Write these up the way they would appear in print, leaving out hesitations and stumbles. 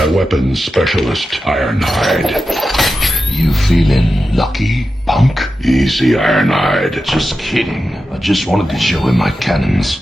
my weapons specialist, Ironhide. You feeling lucky, punk? Easy, Ironhide. Just kidding. I just wanted to show him my cannons.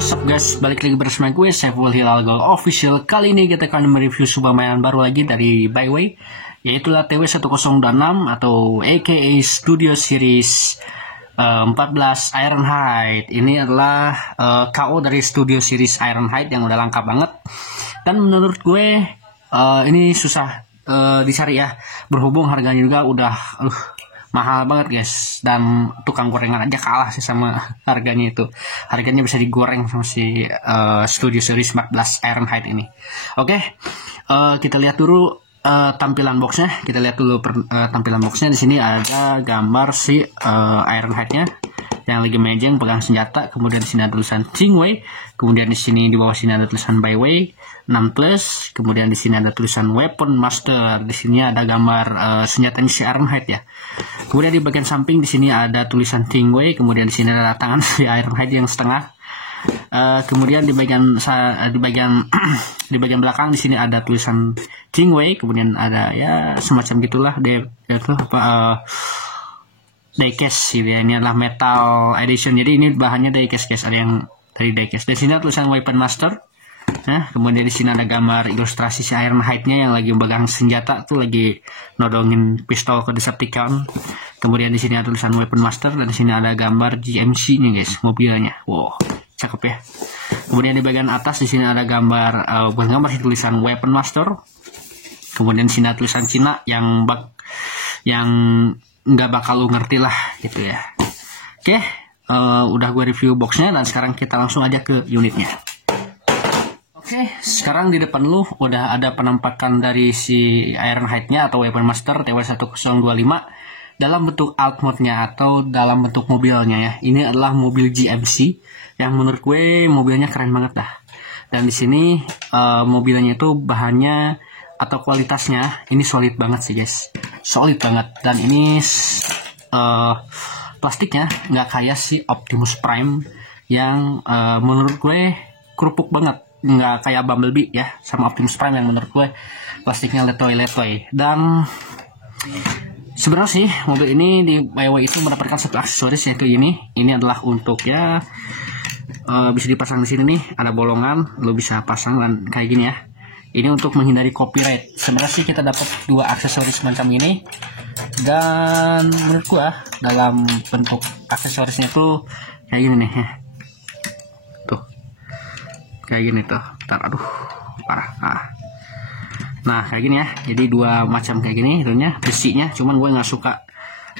What's up guys, balik lagi bersama gue Saiful Hilal Gold Official. Kali ini kita akan mereview sebuah mainan baru lagi dari Byway, yaitu TW1026 atau aka Studio Series 14 Ironhide. Ini adalah KO dari Studio Series Ironhide yang udah lengkap banget. Dan menurut gue ini susah dicari ya, berhubung harganya juga udah mahal banget guys, dan tukang gorengan aja kalah sih sama harganya itu. Harganya bisa digoreng sama si Studio Series 14 Ironhide ini. Oke, kita lihat dulu tampilan boxnya. Kita lihat dulu tampilan boxnya. Di sini ada gambar si Ironhide-nya yang lagi mejeng pegang senjata. Kemudian di sini ada tulisan Stingray. Kemudian di sini di bawah sini ada tulisan Byway 6+. Kemudian di sini ada tulisan Weapon Master. Di sini ada gambar senjatanya si Ironhide ya. Kemudian di bagian samping di sini ada tulisan Stingray. Kemudian di sini ada tangan si Ironhide yang setengah. Kemudian di bagian di bagian belakang di sini ada tulisan Stingray. Kemudian ada ya semacam gitulah diecast gitu ya. Ini adalah metal edition. Jadi ini bahannya diecast guys. Ada yang dari diecast. Di sini ada tulisan Weapon Master. Nah, kemudian di sini ada gambar ilustrasi si Ironhide-nya yang lagi memegang senjata tuh, lagi nodongin pistol ke Decepticon. Kemudian di sini ada tulisan Weapon Master, dan di sini ada gambar GMC-nya guys, mobilnya. Wow, cakep ya. Kemudian di bagian atas di sini ada gambar tulisan Weapon Master. Kemudian di sini ada tulisan Cina yang nggak bakal lu ngerti lah gitu ya. Oke, udah gue review boxnya, dan sekarang kita langsung aja ke unitnya. Oke, sekarang di depan lu udah ada penampakan dari si Ironhide-nya atau Weapon Master TW1025 dalam bentuk alt mode-nya atau dalam bentuk mobilnya ya. Ini adalah mobil GMC yang menurut gue mobilnya keren banget dah. Dan di sini mobilnya itu bahannya atau kualitasnya ini solid banget sih guys. Solid banget, dan ini plastiknya nggak kayak si Optimus Prime yang menurut gue kerupuk banget. Nggak kayak Bumblebee ya sama Optimus Prime yang menurut gue plastiknya letoy-letoy. Dan sebenarnya sih mobil ini di Byway itu mendapatkan satu aksesoris, yaitu ini adalah untuk ya bisa dipasang di sini nih, ada bolongan, lo bisa pasang dan kayak gini ya. Ini untuk menghindari copyright. Sebenarnya sih kita dapat dua aksesoris semacam ini, dan menurut gue dalam bentuk aksesorisnya itu kayak gini nih ya. Kayak gini tuh, ntar aduh parah. Nah kayak gini ya, jadi dua macam kayak gini itunya besinya. Cuman gue nggak suka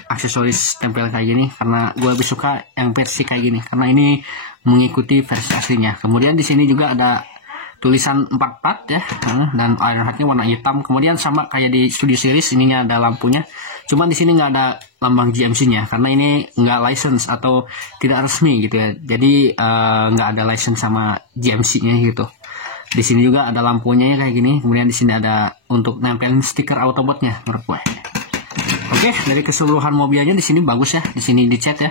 aksesoris tempel kayak gini, karena gue lebih suka yang versi kayak gini, karena ini mengikuti versi aslinya. Kemudian di sini juga ada tulisan 4 part ya, dan Ironhide-nya warna hitam. Kemudian sama kayak di Studio Series, ininya ada lampunya. Cuman di sini nggak ada lambang GMC-nya, karena ini nggak license atau tidak resmi gitu ya. Jadi nggak ada license sama GMC-nya gitu. Di sini juga ada lampunya ya kayak gini. Kemudian di sini ada untuk nempelin stiker Autobot-nya menurut gue. Oke, dari keseluruhan mobilnya di sini bagus ya. Di sini dicat ya.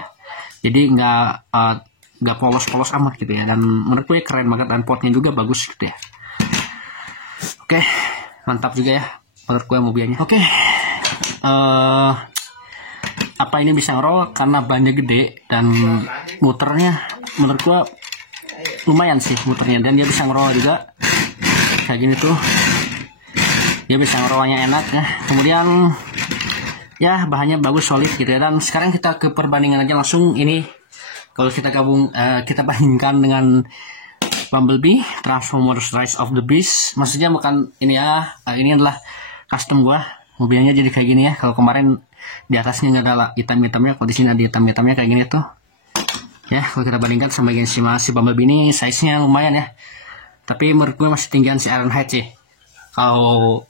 Jadi nggak polos-polos amat gitu ya. Dan menurut gue keren banget, dan potnya juga bagus gitu ya. Oke, mantap juga ya menurut gue mobilnya. Oke. Apa ini bisa ngerol karena bannya gede, dan muternya menurut gua lumayan sih muternya, dan dia bisa ngerol juga kayak gini tuh, dia bisa ngerolnya enak ya. Kemudian ya bahannya bagus, solid gitu ya. Dan sekarang kita ke perbandingan aja langsung. Ini kalau kita kita bandingkan dengan Bumblebee Transformers Rise of the Beast, maksudnya bukan ini ya, ini adalah custom gua. Mobilnya jadi kayak gini ya. Kalau kemarin di atasnya nggak ada hitam-hitamnya, kalau di sini ada hitam-hitamnya kayak gini tuh. Ya, kalau kita bandingkan sama si Bumblebee ini, size-nya lumayan ya. Tapi menurut gue masih tinggian si Ironhide sih. Kalau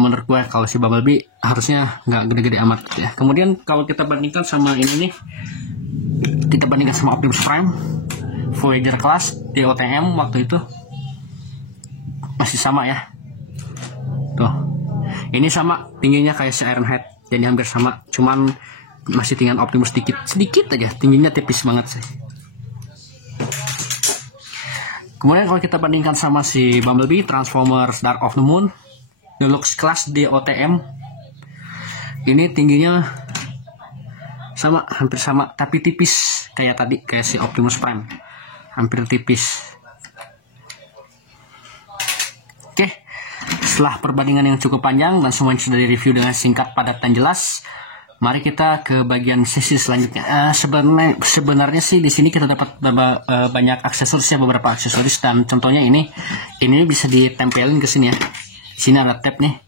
menurut gue kalau si Bumblebee harusnya nggak gede-gede amat ya. Kemudian kalau kita bandingkan sama ini nih, kita bandingkan sama Optimus Prime Voyager Class di OTM waktu itu. masih sama ya. Tuh, ini sama tingginya kayak si Ironhide, jadi hampir sama, cuman masih tinggal Optimus sedikit aja, tingginya tipis banget sih. Kemudian kalau kita bandingkan sama si Bumblebee Transformers Dark of the Moon Deluxe Class DOTM, ini tingginya sama, hampir sama, tapi tipis kayak tadi, kayak si Optimus Prime, hampir tipis. Oke, setelah perbandingan yang cukup panjang dan semuanya sudah di-review dengan singkat, padat, dan jelas, mari kita ke bagian sesi selanjutnya. Sebenarnya sih di sini kita dapat banyak aksesorisnya, beberapa aksesoris, dan contohnya ini bisa ditempelin ke sini ya. Di sini ada tab nih,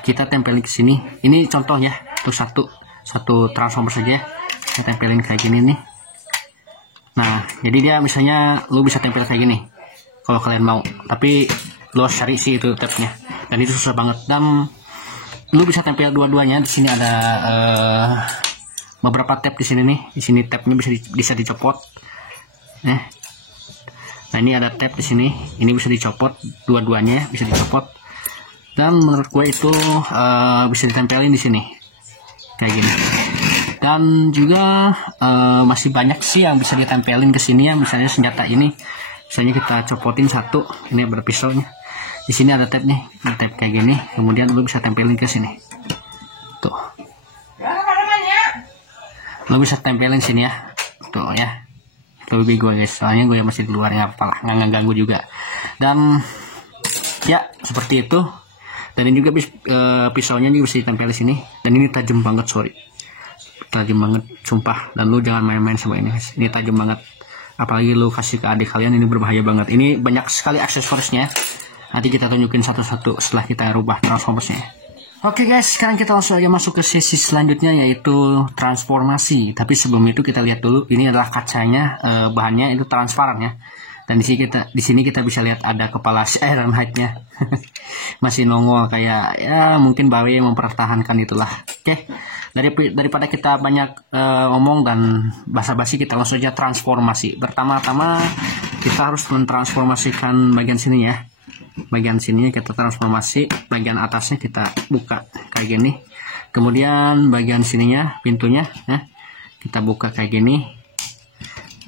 kita tempelin ke sini. Ini contohnya, tuh satu transformer saja, kita tempelin kayak gini nih. Nah, jadi dia misalnya lu bisa tempel kayak gini, kalau kalian mau. Tapi lu harus cari sih itu tabnya, dan itu susah banget. Dan lu bisa tempel dua-duanya. Di sini ada beberapa tab di sini nih. Di sini tabnya bisa dicopot. Nah, ini ada tab di sini. Ini bisa dicopot, dua-duanya bisa dicopot. Dan menurut gue itu bisa ditempelin di sini kayak gini. Dan juga masih banyak sih yang bisa ditempelin ke sini ya. Misalnya senjata ini, misalnya kita copotin satu, ini ada pisaunya. Di sini ada tab nih, ada tab kayak gini. Kemudian lu bisa tempelin ke sini. Tuh. Lu bisa tempelin sini ya. Tuh ya. Lebih gue guys, soalnya gue masih di luar ya, apalah, nggak ganggu juga. Dan ya seperti itu. Dan ini juga pisaunya juga bisa ditempel di sini. Dan ini tajam banget, sorry. Tajam banget, sumpah. Dan lu jangan main-main sama ini guys. Ini tajam banget. Apalagi lu kasih ke adik kalian, ini berbahaya banget. Ini banyak sekali aksesorisnya. Nanti kita tunjukin satu-satu setelah kita rubah transformersnya. Oke guys, sekarang kita langsung aja masuk ke sesi selanjutnya, yaitu transformasi. Tapi sebelum itu kita lihat dulu, ini adalah kacanya, bahannya itu transparan ya. Dan di sini kita bisa lihat ada kepala si Ironhide-nya. Masih nongol kayak ya mungkin Barry yang mempertahankan itulah. Oke. Daripada kita banyak ngomong dan basa-basi, kita langsung aja transformasi. Pertama-tama kita harus mentransformasikan bagian sini ya. Bagian sininya kita transformasi, bagian atasnya kita buka kayak gini. Kemudian bagian sininya, pintunya ya, kita buka kayak gini.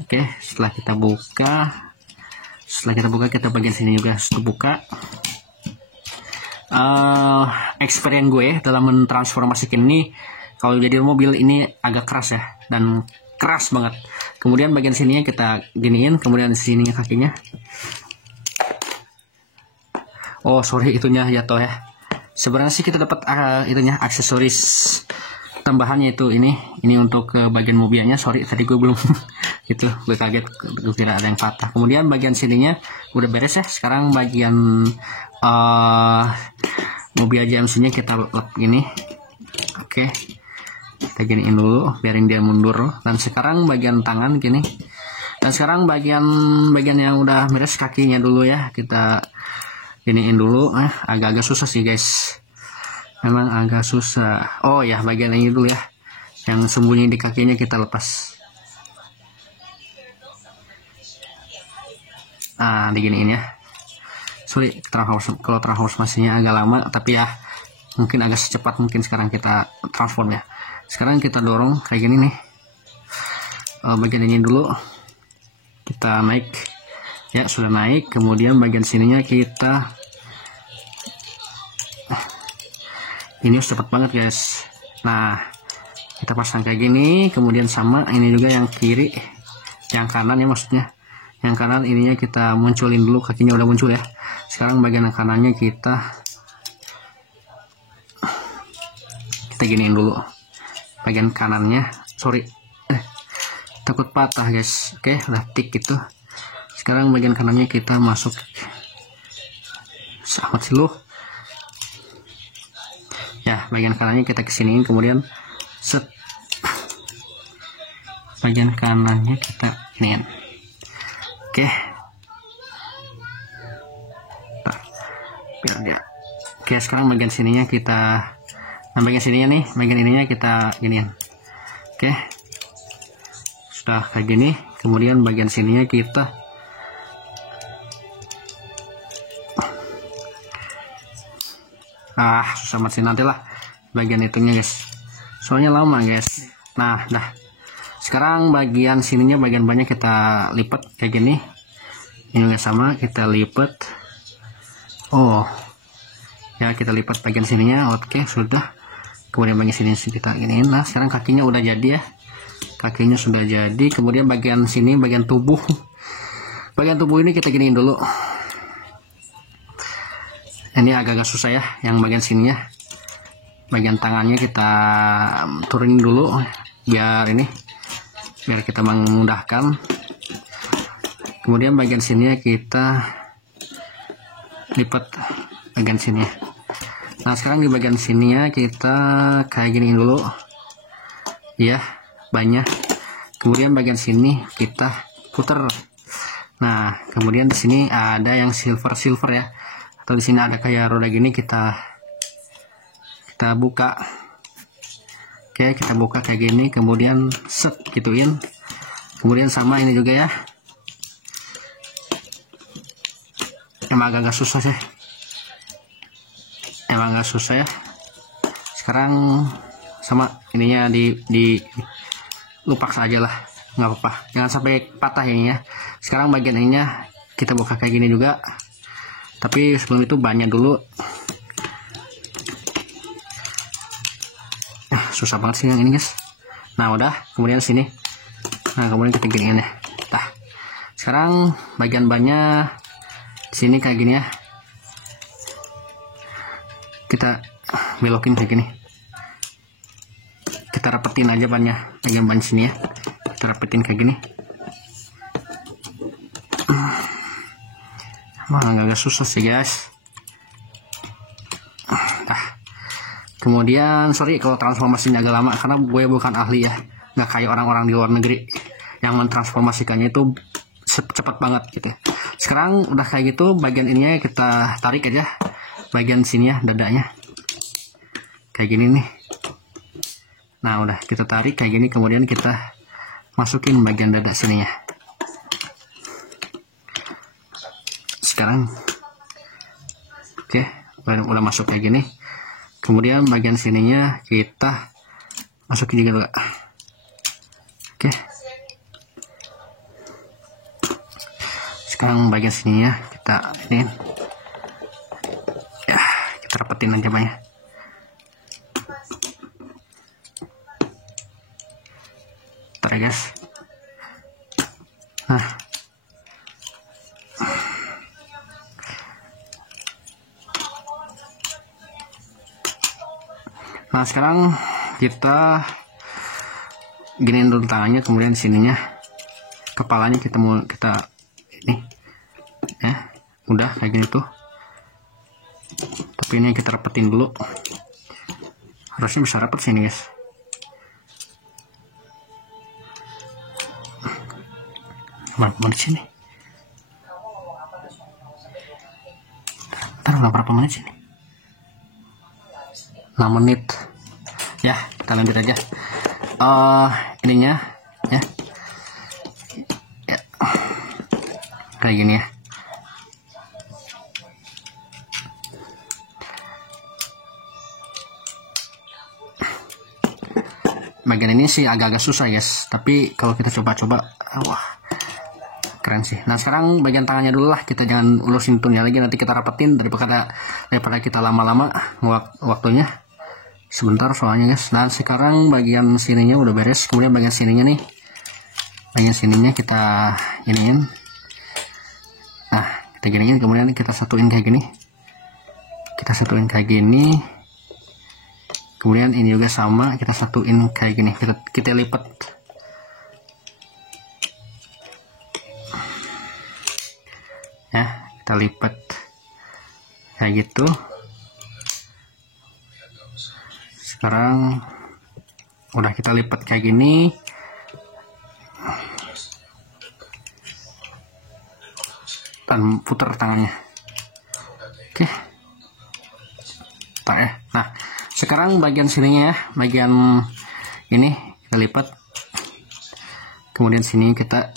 Oke, setelah kita buka kita bagian sini juga harus buka. Experience gue dalam mentransformasikan ini, kalau jadi mobil ini agak keras ya, dan keras banget. Kemudian bagian sininya kita giniin, kemudian di sini kakinya. Oh sorry, itunya jatuh ya. Sebenarnya sih kita dapat itunya aksesoris tambahannya itu ini untuk bagian mobilnya. Sorry tadi gue belum gitu, gue kaget, gue kira ada yang patah. Kemudian bagian sininya udah beres ya. Sekarang bagian mobil JMC-nya kita lap gini. Oke, kita giniin dulu, biarin dia mundur. Dan sekarang bagian tangan gini. Dan sekarang bagian yang udah beres, kakinya dulu ya, kita giniin dulu. Agak-agak susah sih guys, memang agak susah. Oh ya, bagian ini dulu ya, yang sembunyi di kakinya kita lepas. Diginiin ya. Sorry, kalau transformasinya agak lama, tapi ya mungkin agak secepat mungkin sekarang kita transform ya. Sekarang kita dorong kayak gini nih. Bagian ini dulu kita naik ya, sudah naik. Kemudian bagian sininya kita, ini harus cepat banget guys. Nah, kita pasang kayak gini. Kemudian sama ini juga yang kiri, yang kanan ya maksudnya. Yang kanan ininya kita munculin dulu, kakinya udah muncul ya. Sekarang bagian yang kanannya kita giniin dulu. Bagian kanannya, sorry, takut patah guys. Oke, udah tik gitu. Sekarang bagian kanannya kita masuk. Sahabat siluh. Ya, bagian kanannya kita kesiniin, kemudian set. Bagian kanannya kita iniin. Oke. Biar dia. Oke, sekarang bagian sininya kita, nah bagian sininya nih, bagian ininya kita giniin. Oke. Sudah kayak gini, kemudian bagian sininya kita Susah banget sih, nantilah bagian itunya guys, soalnya lama guys. Nah dah, sekarang bagian sininya, bagian banyak kita lipat kayak gini. Ini juga sama, kita lipat. Ya kita lipat bagian sininya. Oke, sudah. Kemudian bagian sini kita iniin. Nah sekarang kakinya udah jadi ya, kakinya sudah jadi. Kemudian bagian sini, bagian tubuh ini kita giniin dulu. Ini agak-agak susah ya, yang bagian sininya. Bagian tangannya kita turunin dulu biar kita memudahkan. Kemudian bagian sininya kita lipat bagian sini. Nah sekarang di bagian sininya kita kayak giniin dulu ya, banyak. Kemudian bagian sini kita putar. Nah kemudian di sini ada yang silver ya, atau di sini ada kayak roda gini, kita buka. Oke, kita buka kayak gini, kemudian set gituin. Kemudian sama ini juga ya, emang agak susah sih, ya. Sekarang sama ininya di lupak saja lah, nggak apa-apa, jangan sampai patah ini ya. Sekarang bagian ininya kita buka kayak gini juga, tapi sebelum itu banyak dulu. Susah banget sih yang ini guys. Nah udah, kemudian sini, nah kemudian kita giniin ya. Nah sekarang bagian bannya sini kayak gini ya, kita belokin kayak gini, kita rapetin aja bannya, bagian ban sini ya, kita rapetin kayak gini. Agak susah sih guys. Kemudian sorry kalau transformasinya agak lama, karena gue bukan ahli ya, nggak kayak orang-orang di luar negeri yang mentransformasikannya itu cepat banget gitu. Sekarang udah kayak gitu, bagian ininya kita tarik aja, bagian sini ya, dadanya kayak gini nih. Nah udah kita tarik kayak gini, kemudian kita masukin bagian dada sininya. Sekarang oke, udah masuk kayak gini. Kemudian bagian sininya kita masukin juga. Oke. Sekarang bagian sininya kita ini ya, kita rapetin aja banyak. Ntar ya guys. Nah sekarang kita giniin dulu tangannya, kemudian sininya, kepalanya kita ini ya, udah kayak gini tuh. Tapi ini kita rapetin dulu, harusnya bisa rapet sini guys. Berapa menit sini? Ntar berapa menit sini? 6 menit ya, kita lanjut aja. Ininya ya, kayak gini ya. Bagian ini sih agak-agak susah guys, tapi kalau kita coba-coba, wah keren sih. Nah sekarang bagian tangannya dulu lah, kita jangan ulusin tunnya lagi, nanti kita rapetin daripada kita lama-lama waktunya. Sebentar soalnya guys. Nah sekarang bagian sininya udah beres, kemudian bagian sininya nih, bagian sininya kita iniin. Nah kita giniin, kemudian kita satuin kayak gini, kemudian ini juga sama, kita satuin kayak gini, kita lipat. Ya kita lipat kayak gitu. Sekarang udah kita lipat kayak gini, dan putar tangannya. Oke. Nah sekarang bagian sininya ya, bagian ini kita lipat, kemudian sini kita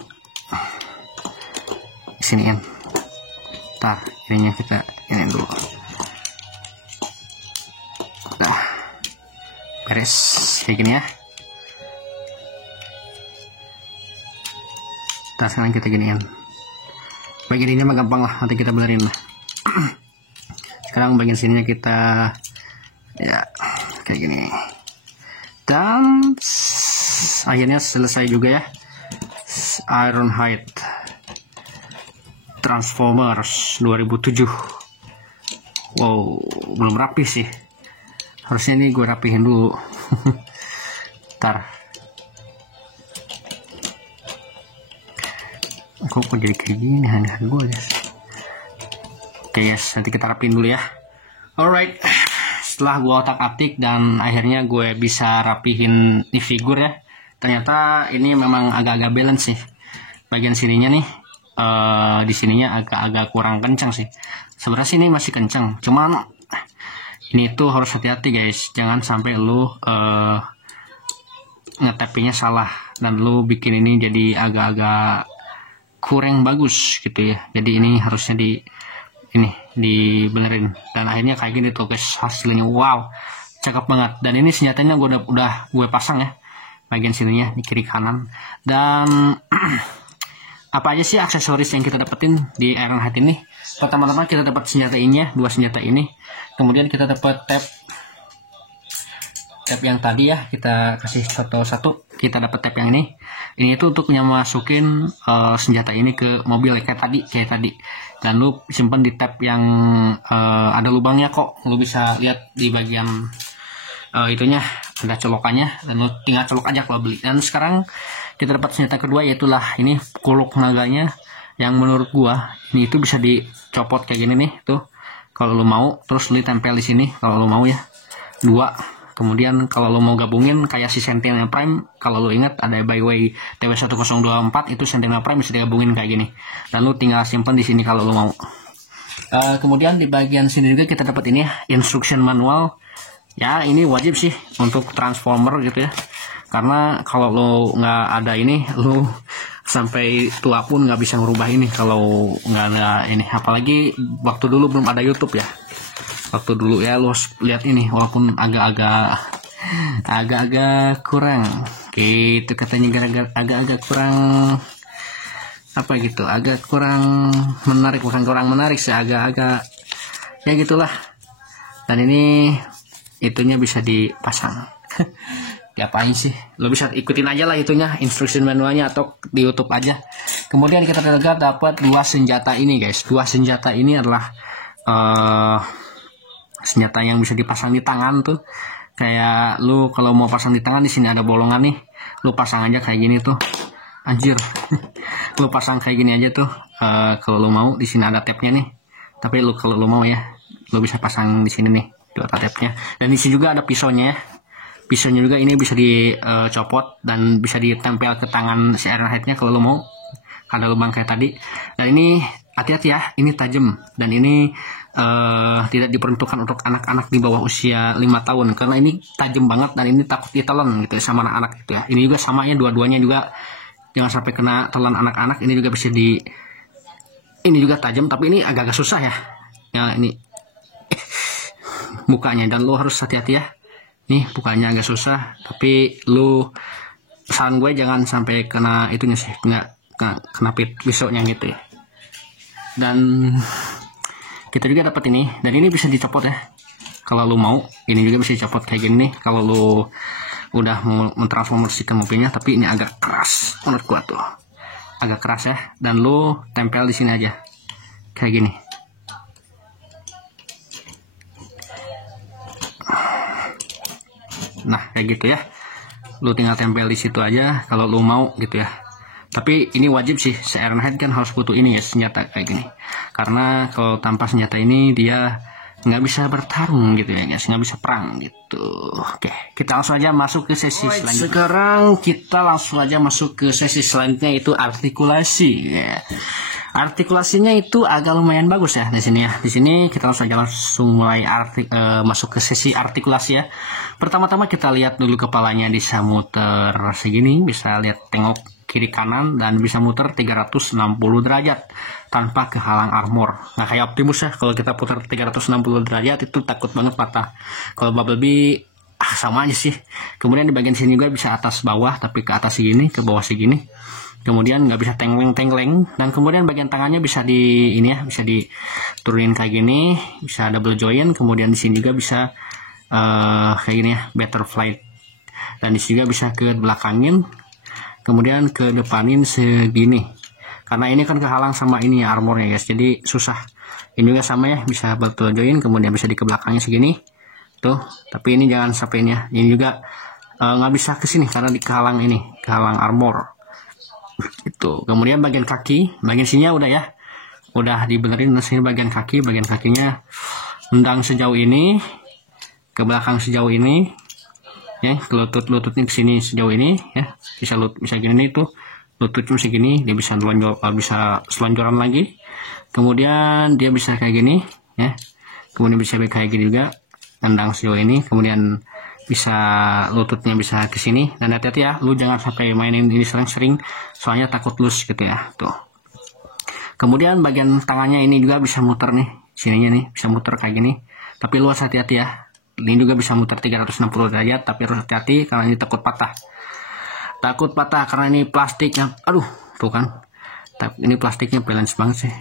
siniin. Ininya kita ini dulu. beres kayak gini ya. Nah sekarang kita giniin. Bagian ini mah gampang lah, nanti kita benerin. Sekarang bagian sininya kita ya kayak gini. Dan akhirnya selesai juga ya. Ironhide Transformers 2007. Wow, belum rapi sih. Harusnya ini gue rapihin dulu. Ntar. Kok jadi kayak gini handphone gue guys. Oke guys, nanti kita rapiin dulu ya. Alright, setelah gue otak-atik dan akhirnya gue bisa rapihin di figur ya. Ternyata ini memang agak-agak balance sih. Bagian sininya nih, di sininya agak-agak kurang kencang sih. Sebenarnya sini masih kencang, cuman ini tuh harus hati-hati guys. Jangan sampai lu ngetapinnya salah dan lu bikin ini jadi agak-agak kurang bagus gitu ya. Jadi ini harusnya dibenerin dan akhirnya kayak gini tuh guys hasilnya. Wow, cakep banget. Dan ini senjatanya udah gue pasang ya, bagian sininya di kiri kanan. Dan apa aja sih aksesoris yang kita dapetin di Ironhide ini? Pertama-tama kita dapat senjata ini ya, 2 senjata ini. Kemudian kita dapat tab yang tadi ya, kita kasih satu-satu. Kita dapat tab yang ini itu untuk masukin senjata ini ke mobil kayak tadi. Dan lu simpan di tab yang ada lubangnya kok. Lu bisa lihat di bagian itunya ada colokannya dan lu tinggal colok aja kalau beli. Dan sekarang kita dapat senjata kedua, yaitulah ini kuluk naganya, yang menurut gua ini itu bisa dicopot kayak gini nih tuh kalau lu mau, terus lu tempel di sini kalau lu mau ya, 2. Kemudian kalau lo mau gabungin kayak si Sentinel Prime, kalau lo ingat ada Byway TW1024 itu Sentinel Prime bisa digabungin kayak gini. Dan lo tinggal simpan di sini kalau lo mau. Kemudian di bagian sini juga kita dapat ini ya, instruction manual. Ya ini wajib sih untuk Transformer gitu ya. Karena kalau lo nggak ada ini, lo sampai tua pun nggak bisa ngerubah ini kalau nggak ada ini. Apalagi waktu dulu belum ada YouTube ya. Waktu dulu ya lo lihat ini walaupun agak-agak kurang gitu katanya, gara-gara agak-agak kurang apa gitu, agak kurang menarik, bukan kurang menarik sih, agak-agak ya gitulah. Dan ini itunya bisa dipasang. Diapain sih, lo bisa ikutin aja lah itunya, instruction manualnya atau di YouTube aja. Kemudian kita dapat 2 senjata ini guys. 2 senjata ini adalah senjata yang bisa dipasang di tangan tuh. Kayak lu kalau mau pasang di tangan, di sini ada bolongan nih, lu pasang aja kayak gini tuh. Anjir. Lu pasang kayak gini aja tuh. Kalau lu mau di sini ada tabnya nih. Tapi kalau lu mau ya, lu bisa pasang di sini nih, 2 tabnya. Dan di sini juga ada pisaunya ya. Pisaunya juga ini bisa dicopot dan bisa ditempel ke tangan si Ironhide-nya kalau lu mau. Ada lubang kayak tadi. Dan ini hati-hati ya, ini tajam dan ini tidak diperuntukkan untuk anak-anak di bawah usia 5 tahun karena ini tajam banget dan ini takut ditelan gitu sama anak-anak gitu ya. Ini juga sama ya, dua-duanya juga jangan sampai kena telan anak-anak. Ini juga bisa ini juga tajam tapi ini agak-agak susah ya. Ya ini mukanya, dan lo harus hati-hati ya. Nih bukanya agak susah, tapi lo saran gue jangan sampai kena itunya sih, kena pisaunya gitu ya. Dan kita juga dapat ini, dan ini bisa dicopot ya kalau lo mau. Ini juga bisa dicopot kayak gini nih kalau lo udah mau mentransformasikan mobilnya. Tapi ini agak keras menurut gua tuh, agak keras ya. Dan lo tempel di sini aja kayak gini. Nah kayak gitu ya, lo tinggal tempel di situ aja kalau lo mau gitu ya. Tapi ini wajib sih, si Ironhide kan harus butuh ini ya, senjata kayak gini. Karena kalau tanpa senjata ini dia nggak bisa bertarung gitu ya guys, nggak bisa perang gitu. Oke, kita langsung aja masuk ke sesi selanjutnya. Sekarang kita langsung aja masuk ke sesi selanjutnya, itu artikulasi. Ya. Artikulasinya itu agak lumayan bagus ya di sini ya. Di sini kita langsung mulai masuk ke sesi artikulasi ya. Pertama-tama kita lihat dulu kepalanya bisa muter segini, bisa lihat tengok kiri kanan dan bisa muter 360 derajat tanpa kehalang armor. Nah kayak Optimus ya, kalau kita putar 360 derajat itu takut banget patah. Kalau Bumblebee sama aja sih. Kemudian di bagian sini juga bisa atas bawah, tapi ke atas segini, ke bawah segini. Kemudian nggak bisa tengleng, dan kemudian bagian tangannya bisa di ini ya, bisa diturunin kayak gini, bisa double join. Kemudian di sini juga bisa kayak gini ya, butterfly, dan di sini juga bisa ke belakangin, kemudian ke depanin segini. Karena ini kan kehalang sama ini ya, armornya guys, jadi susah. Ini juga sama ya, bisa double join, kemudian bisa di ke belakangnya segini tuh. Tapi ini jangan sampai ini ya, ini juga nggak bisa ke sini karena kehalang armor itu. Kemudian bagian kaki, bagian sininya udah dibenerin. Sini bagian kakinya endang sejauh ini, ke belakang sejauh ini ya, ke lututnya ke sini sejauh ini ya, bisa gini tuh, lututnya segini, dia bisa selonjoran lagi. Kemudian dia bisa kayak gini ya, kemudian bisa kayak gini juga, endang sejauh ini, kemudian bisa lututnya bisa ke sini. Dan hati-hati ya, lu jangan sampai mainin ini sering-sering, soalnya takut loose gitu ya tuh. Kemudian bagian tangannya ini juga bisa muter nih, sininya nih bisa muter kayak gini, tapi lu harus hati-hati ya. Ini juga bisa muter 360 derajat, tapi harus hati-hati karena ini takut patah karena ini plastiknya, aduh tuh kan, ini plastiknya balance banget sih,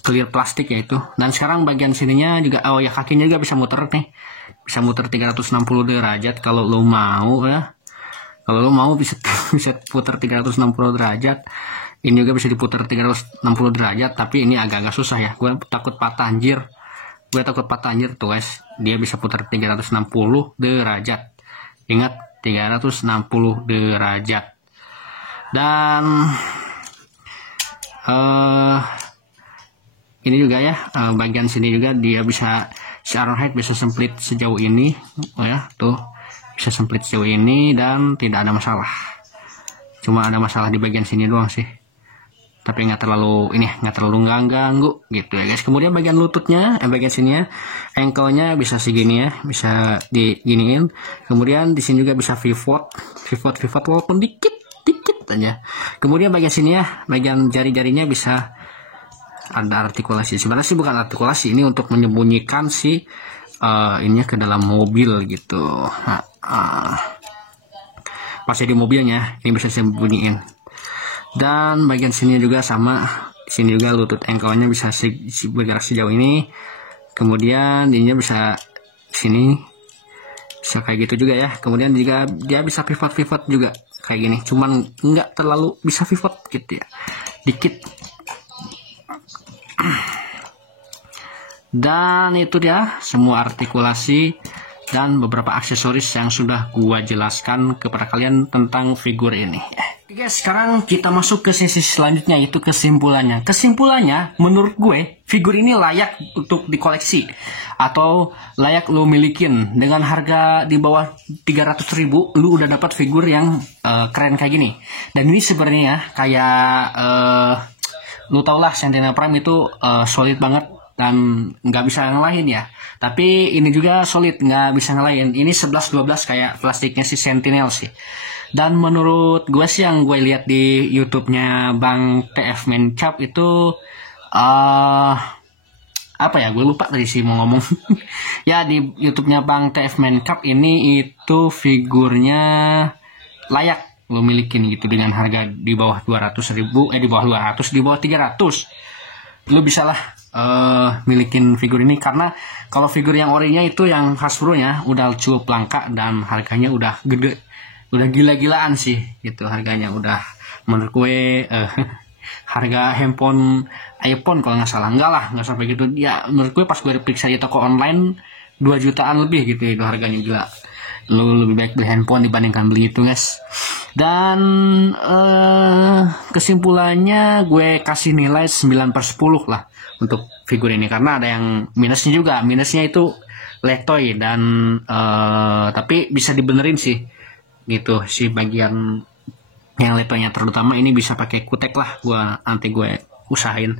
clear plastik ya itu. Dan sekarang bagian sininya juga, oh ya, kakinya juga bisa muter nih, bisa muter 360 derajat kalau lo mau ya. Kalau lo mau bisa putar 360 derajat. Ini juga bisa diputar 360 derajat, tapi ini agak susah ya. Gue takut patah anjir tuh guys. Dia bisa putar 360 derajat. Ingat, 360 derajat. Dan ini juga ya, bagian sini juga dia bisa, si Ironhide bisa semplit sejauh ini, oh ya tuh, bisa semplit sejauh ini dan tidak ada masalah. Cuma ada masalah di bagian sini doang sih, tapi nggak terlalu ganggu gitu ya guys. Kemudian bagian lututnya, bagian sini ya, ankle-nya bisa segini ya, bisa diginiin. Kemudian di sini juga bisa pivot walaupun dikit aja. Kemudian bagian sini ya, bagian jari-jarinya bisa ada artikulasi. Sebenarnya sih bukan artikulasi, ini untuk menyembunyikan si ininya ke dalam mobil gitu. Pas di mobilnya ini bisa disembunyiin. Dan bagian sini juga sama, di sini juga lutut ankle-nya bisa bergerak sejauh ini. Kemudian ininya bisa sini, bisa kayak gitu juga ya. Kemudian juga dia bisa pivot juga kayak gini, cuman nggak terlalu bisa pivot gitu ya, dikit. Dan itu dia semua artikulasi dan beberapa aksesoris yang sudah gua jelaskan kepada kalian tentang figur ini. Oke guys, sekarang kita masuk ke sesi selanjutnya, itu kesimpulannya. Kesimpulannya, menurut gue, figur ini layak untuk dikoleksi atau layak lo milikin. Dengan harga di bawah 300.000, lu udah dapat figur yang keren kayak gini. Dan ini sebenarnya kayak lu tau lah, Sentinel Prime itu solid banget dan nggak bisa ngalahin ya. Tapi ini juga solid, nggak bisa ngalahin. Ini 11-12 kayak plastiknya si Sentinel sih. Dan menurut gue sih, yang gue lihat di YouTube-nya Bang TF Mencap itu apa ya, gue lupa tadi sih mau ngomong. Ya, di YouTube-nya Bang TF Mencap ini itu figurnya layak lo milikin gitu dengan harga di bawah 200.000, di bawah 200, di bawah 300. Lo bisa lah milikin figur ini, karena kalau figur yang orinya itu yang Hasbro-nya udah cukup langka dan harganya udah gede. Udah gila-gilaan sih gitu harganya, udah menurut gue harga handphone iPhone kalau nggak salah, nggak sampai gitu ya. Menurut gue pas gue periksa di toko online 2 jutaan lebih gitu itu harganya, gila. Lu lebih baik beli handphone dibandingkan beli itu guys. Dan kesimpulannya gue kasih nilai 9/10 lah untuk figur ini, karena ada yang minusnya juga. Minusnya itu letoy dan tapi bisa dibenerin sih gitu, si bagian yang letoynya terutama ini bisa pakai kutek lah, nanti gue usahain.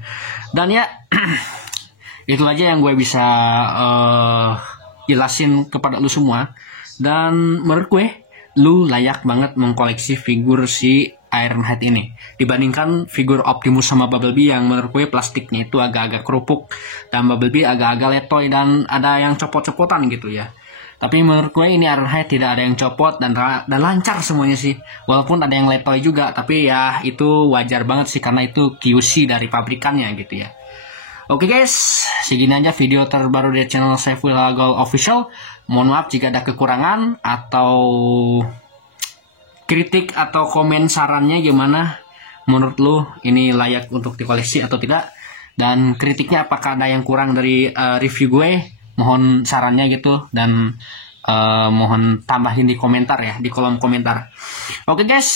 Dan ya itu aja yang gue bisa jelasin kepada lu semua. Dan menurut gue lu layak banget mengkoleksi figur si Ironhide ini dibandingkan figur Optimus sama Bumblebee yang menurut gue plastiknya itu agak-agak kerupuk dan Bumblebee agak-agak letoy dan ada yang copot-copotan gitu ya. Tapi menurut gue ini Ironhide tidak ada yang copot dan lancar semuanya sih. Walaupun ada yang letoy juga, tapi ya itu wajar banget sih karena itu QC dari pabrikannya gitu ya. Oke guys, segini aja video terbaru dari channel Saiful Hilal Official. Mohon maaf jika ada kekurangan atau kritik atau komen sarannya gimana. Menurut lu ini layak untuk dikoleksi atau tidak? Dan kritiknya apakah ada yang kurang dari review gue? Mohon sarannya gitu dan mohon tambahin di komentar ya, di kolom komentar. Oke guys,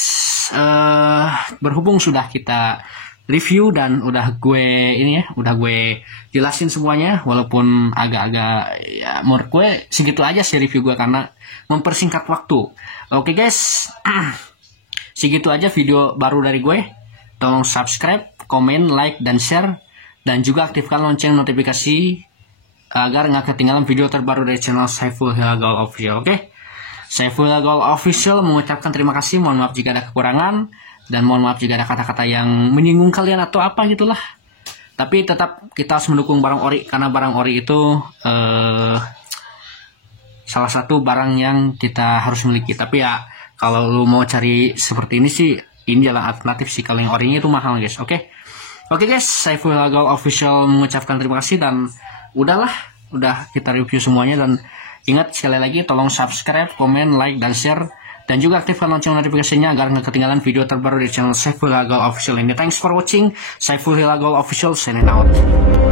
berhubung sudah kita review dan udah gue jelasin semuanya, walaupun agak-agak ya menurut gue segitu aja sih review gue karena mempersingkat waktu. Oke guys, segitu aja video baru dari gue. Tolong subscribe, komen, like, dan share, dan juga aktifkan lonceng notifikasi agar nggak ketinggalan video terbaru dari channel Saiful Hilal Official. Oke? Saiful Hilal Official mengucapkan terima kasih. Mohon maaf jika ada kekurangan dan mohon maaf jika ada kata-kata yang menyinggung kalian atau apa gitulah. Tapi tetap kita harus mendukung barang ori karena barang ori itu salah satu barang yang kita harus miliki. Tapi ya kalau lu mau cari seperti ini sih ini jalan alternatif sih. Kalau yang orinya itu mahal guys. Oke guys, Saiful Hilal Official mengucapkan terima kasih dan udah kita review semuanya. Dan ingat sekali lagi tolong subscribe, komen, like, dan share, dan juga aktifkan lonceng notifikasinya agar nggak ketinggalan video terbaru di channel Saiful Hilal Official ini. Thanks for watching. Saiful Hilal Official signing out.